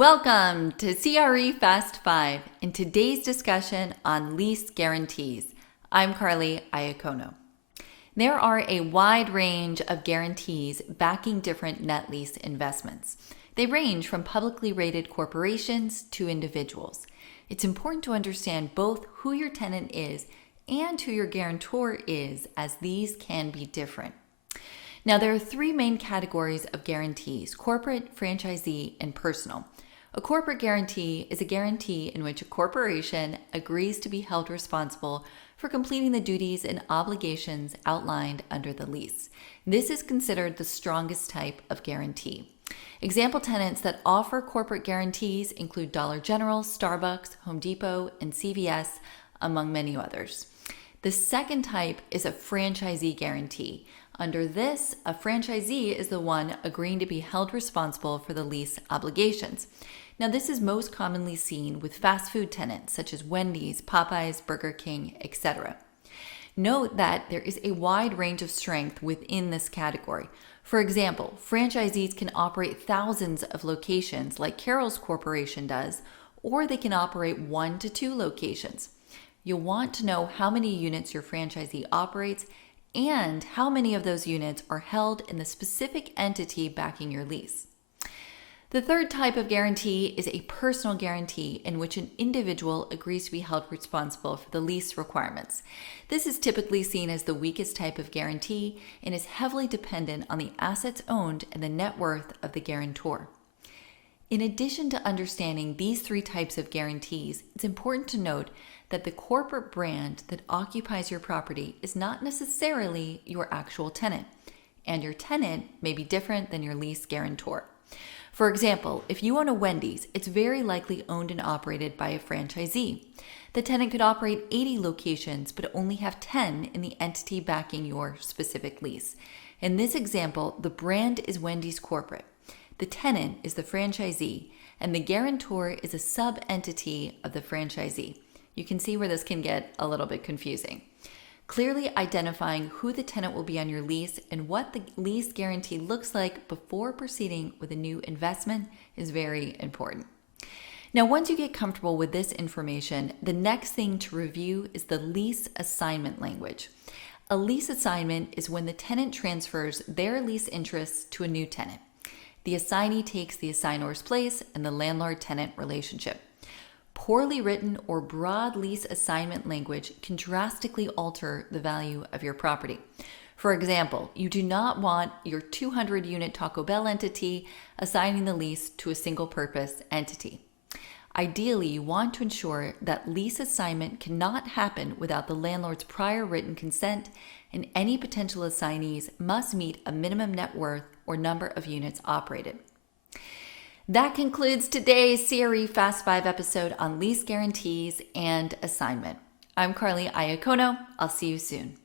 Welcome to CRE Fast 5 in today's discussion on lease guarantees. I'm Carly Iacono. There are a wide range of guarantees backing different net lease investments. They range from publicly rated corporations to individuals. It's important to understand both who your tenant is and who your guarantor is, as these can be different. Now, there are three main categories of guarantees: corporate, franchisee, and personal. A corporate guarantee is a guarantee in which a corporation agrees to be held responsible for completing the duties and obligations outlined under the lease. This is considered the strongest type of guarantee. Example tenants that offer corporate guarantees include Dollar General, Starbucks, Home Depot, and CVS, among many others. The second type is a franchisee guarantee. Under this, a franchisee is the one agreeing to be held responsible for the lease obligations. Now, this is most commonly seen with fast food tenants such as Wendy's, Popeyes, Burger King, etc. Note that there is a wide range of strength within this category. For example, franchisees can operate thousands of locations like Carroll's Corporation does, or they can operate 1 to 2 locations. You'll want to know how many units your franchisee operates and how many of those units are held in the specific entity backing your lease. The third type of guarantee is a personal guarantee in which an individual agrees to be held responsible for the lease requirements. This is typically seen as the weakest type of guarantee and is heavily dependent on the assets owned and the net worth of the guarantor. In addition to understanding these three types of guarantees, it's important to note that the corporate brand that occupies your property is not necessarily your actual tenant, and your tenant may be different than your lease guarantor. For example, if you own a Wendy's, it's very likely owned and operated by a franchisee. The tenant could operate 80 locations, but only have 10 in the entity backing your specific lease. In this example, the brand is Wendy's corporate. The tenant is the franchisee, and the guarantor is a sub-entity of the franchisee. You can see where this can get a little bit confusing. Clearly identifying who the tenant will be on your lease and what the lease guarantee looks like before proceeding with a new investment is very important. Now, once you get comfortable with this information, the next thing to review is the lease assignment language. A lease assignment is when the tenant transfers their lease interests to a new tenant. The assignee takes the assignor's place in the landlord-tenant relationship. Poorly written or broad lease assignment language can drastically alter the value of your property. For example, you do not want your 200-unit Taco Bell entity assigning the lease to a single-purpose entity. Ideally, you want to ensure that lease assignment cannot happen without the landlord's prior written consent, and any potential assignees must meet a minimum net worth or number of units operated. That concludes today's CRE Fast 5 episode on lease guarantees and assignment. I'm Carly Iacono. I'll see you soon.